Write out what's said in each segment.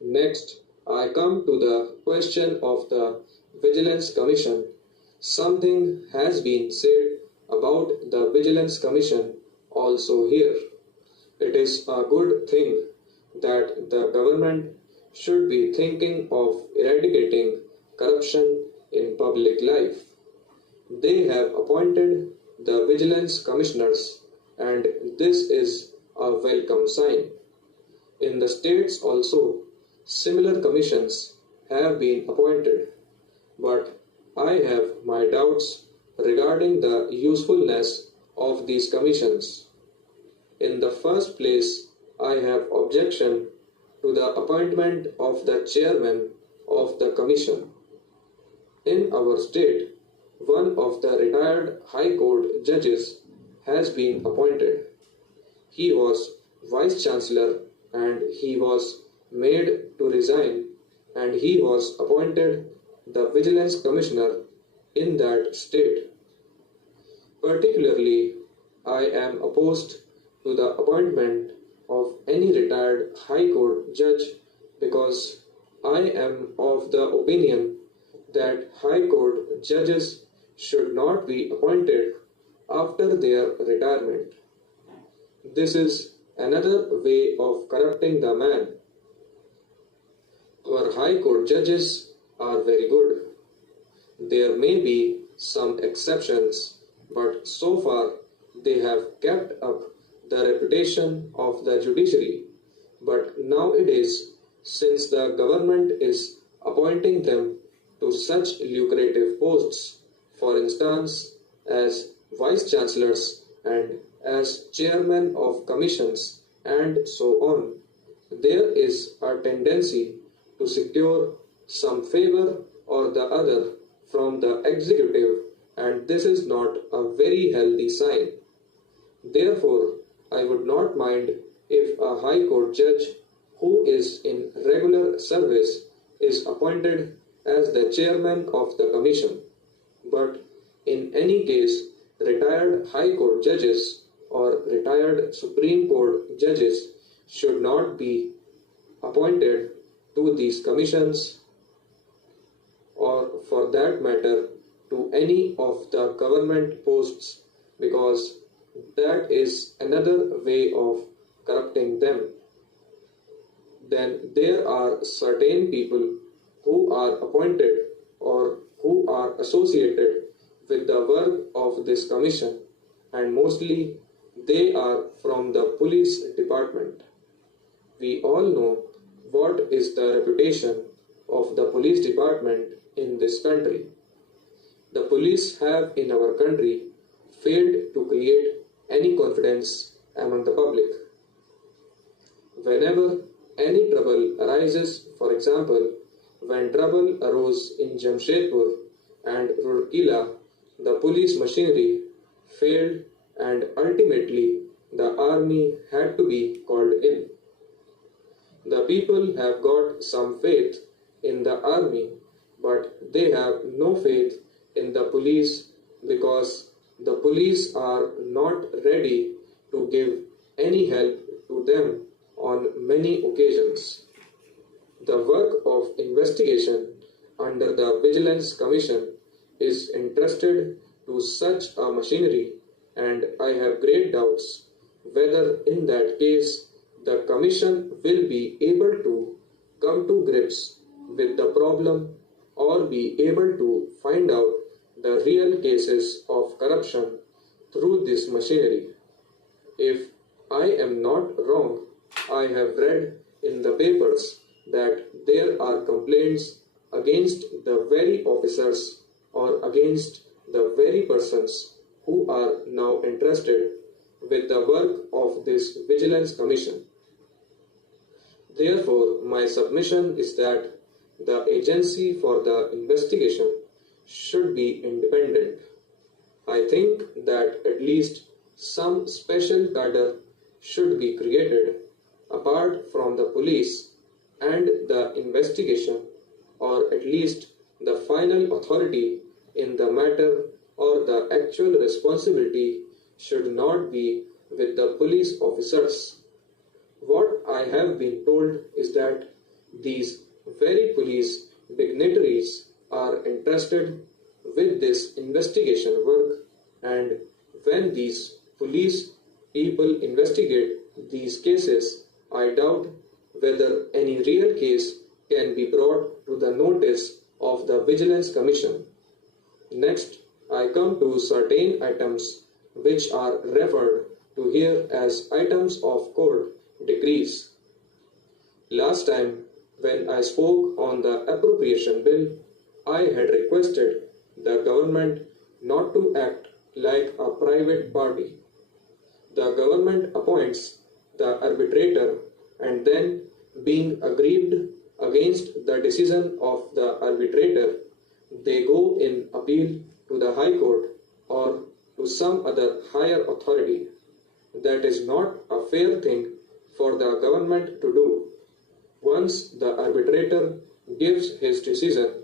Next, I come to the question of the Vigilance Commission. Something has been said about the Vigilance Commission also here. It is a good thing that the government should be thinking of eradicating corruption in public life. They have appointed the vigilance commissioners, and this is a welcome sign. In the states also, similar commissions have been appointed, but I have my doubts regarding the usefulness of these commissions. In the first place, I have objection to the appointment of the chairman of the commission. In our state, one of the retired High Court judges has been appointed. He was Vice Chancellor and he was made to resign, and he was appointed the Vigilance Commissioner in that state. Particularly, I am opposed to the appointment of any retired High Court judge because I am of the opinion that High Court judges should not be appointed after their retirement. This is another way of corrupting the man. Our High Court judges are very good. There may be some exceptions, but so far they have kept up the reputation of the judiciary. But nowadays, since the government is appointing them to such lucrative posts, for instance, as vice chancellors and as chairmen of commissions and so on, there is a tendency to secure some favor or the other from the executive, and this is not a very healthy sign. Therefore, I would not mind if a High Court judge who is in regular service is appointed as the chairman of the commission. But in any case, retired High Court judges or retired Supreme Court judges should not be appointed to these commissions, or for that matter to any of the government posts, because that is another way of corrupting them. Then there are certain people who are appointed or who are associated with the work of this commission, and mostly they are from the police department. We all know what is the reputation of the police department in this country. The police have in our country failed to create any confidence among the public. Whenever any trouble arises, for example, when trouble arose in Jamshedpur and Rourkela, the police machinery failed and ultimately the army had to be called in. The people have got some faith in the army, but they have no faith in the police because the police are not ready to give any help to them on many occasions. The work of investigation under the Vigilance Commission is entrusted to such a machinery, and I have great doubts whether in that case the Commission will be able to come to grips with the problem or be able to find out the real cases of corruption through this machinery. If I am not wrong, I have read in the papers that there are complaints against the very officers or against the very persons who are now entrusted with the work of this Vigilance Commission. Therefore, my submission is that the agency for the investigation should be independent. I think that at least some special cadre should be created apart from the police and the investigation, or at least the final authority in the matter or the actual responsibility should not be with the police officers. What I have been told is that these very police dignitaries are interested with this investigation work, and when these police people investigate these cases, I doubt whether any real case can be brought to the notice of the Vigilance Commission. Next, I come to certain items which are referred to here as items of court decrees. Last time, when I spoke on the appropriation bill, I had requested the government not to act like a private party. The government appoints the arbitrator, and then, being aggrieved against the decision of the arbitrator, they go in appeal to the High Court or to some other higher authority. That is not a fair thing for the government to do. Once the arbitrator gives his decision,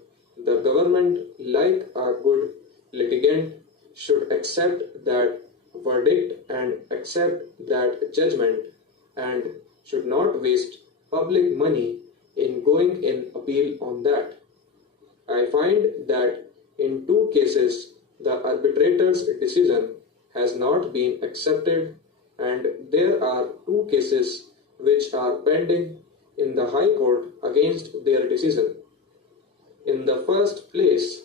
the government, like a good litigant, should accept that verdict and accept that judgment, and should not waste public money in going in appeal on that. I find that in two cases the arbitrator's decision has not been accepted, and there are two cases which are pending in the High Court against their decision. In the first place,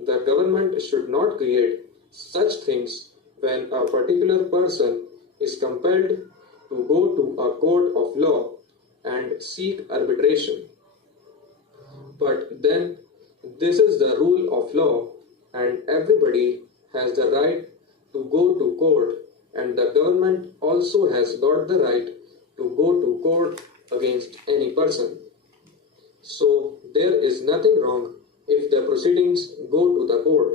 the government should not create such things when a particular person is compelled to go to a court of law and seek arbitration. But then, this is the rule of law, and everybody has the right to go to court, and the government also has got the right to go to court against any person. So there is nothing wrong if the proceedings go to the court.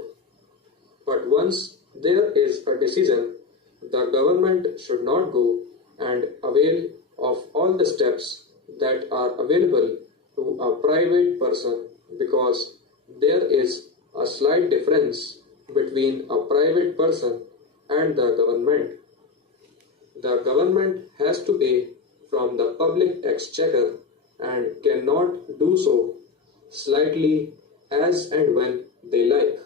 But once there is a decision, the government should not go and avail of all the steps that are available to a private person, because there is a slight difference between a private person and the government. The government has to pay from the public exchequer and cannot do so slightly as and when they like.